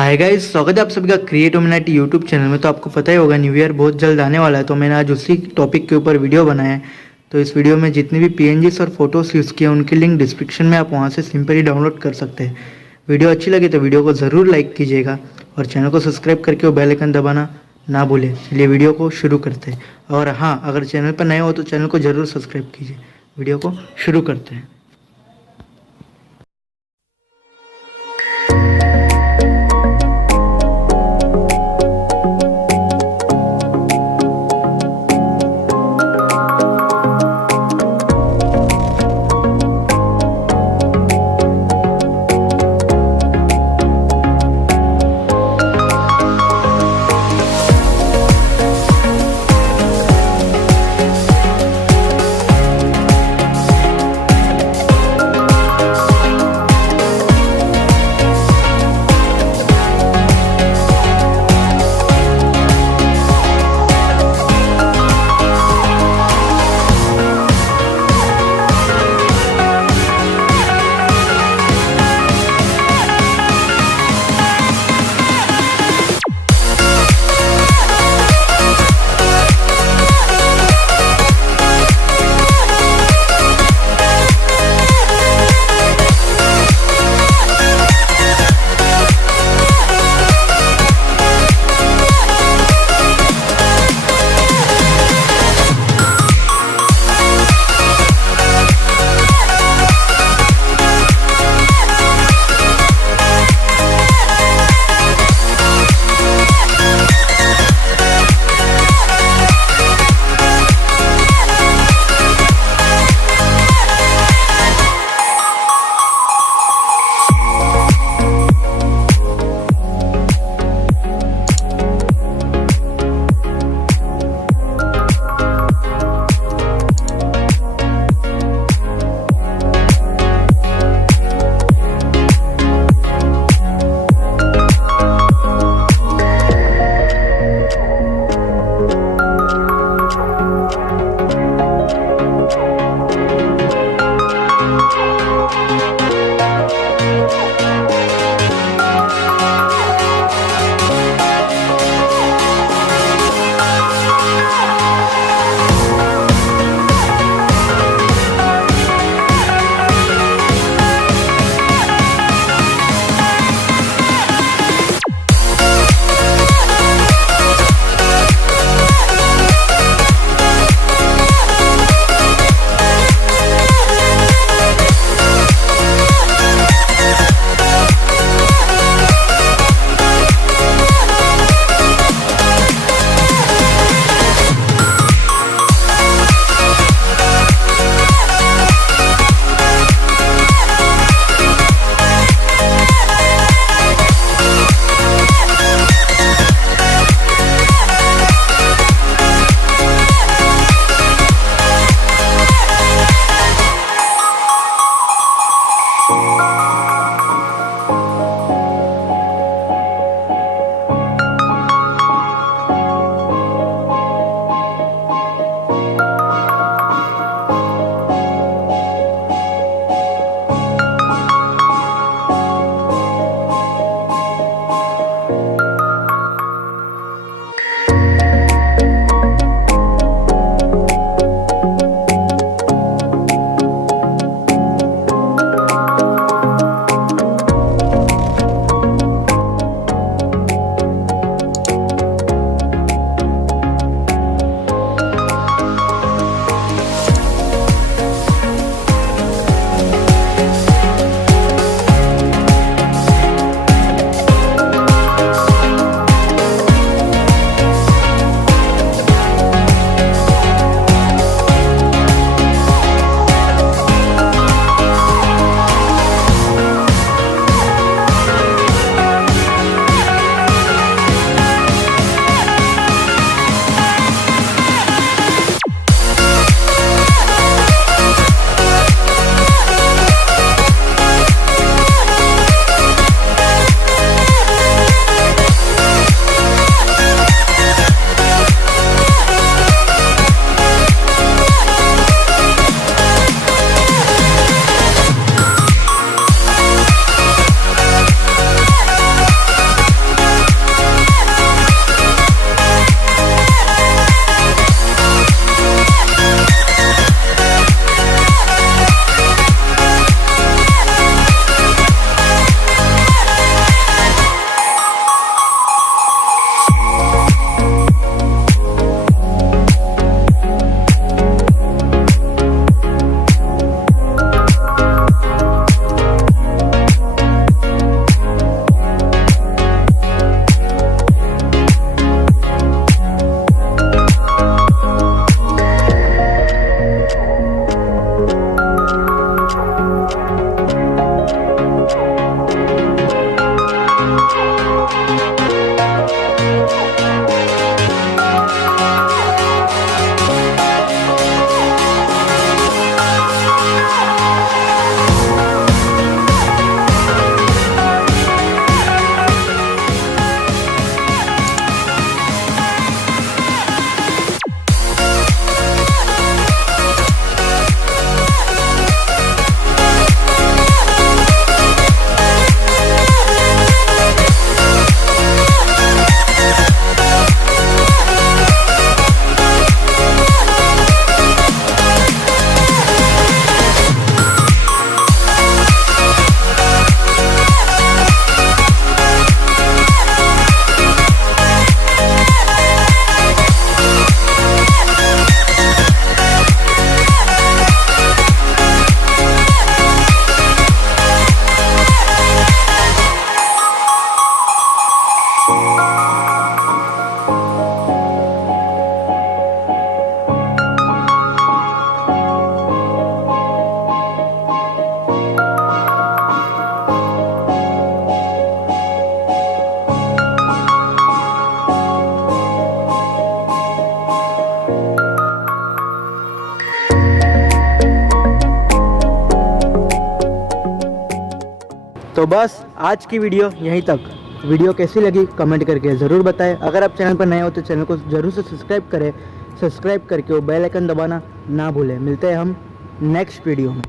Hi guys, स्वागत है आप सभी का क्रिएटिव मिनट यूट्यूब चैनल में। तो आपको पता ही होगा न्यू ईयर बहुत जल्द आने वाला है, तो मैंने आज उसी टॉपिक के ऊपर वीडियो बनाया है। तो इस वीडियो में जितने भी पीएनजीस और फोटोज़ यूज़ किए उनकी लिंक डिस्क्रिप्शन में आप वहां से सिंपली डाउनलोड कर सकते हैं। वीडियो अच्छी लगे तो वीडियो को ज़रूर लाइक कीजिएगा और चैनल को सब्सक्राइब करके वो बेल आइकन दबाना ना भूलें। चलिए वीडियो को शुरू करते हैं। और हाँ, अगर चैनल पर नए हो तो चैनल को ज़रूर सब्सक्राइब कीजिए। वीडियो को शुरू करते हैं। तो बस आज की वीडियो यहीं तक। वीडियो कैसी लगी कमेंट करके ज़रूर बताएं। अगर आप चैनल पर नए हो तो चैनल को ज़रूर से सब्सक्राइब करें। सब्सक्राइब करके वो बेल आइकन दबाना ना भूलें। मिलते हैं हम नेक्स्ट वीडियो में।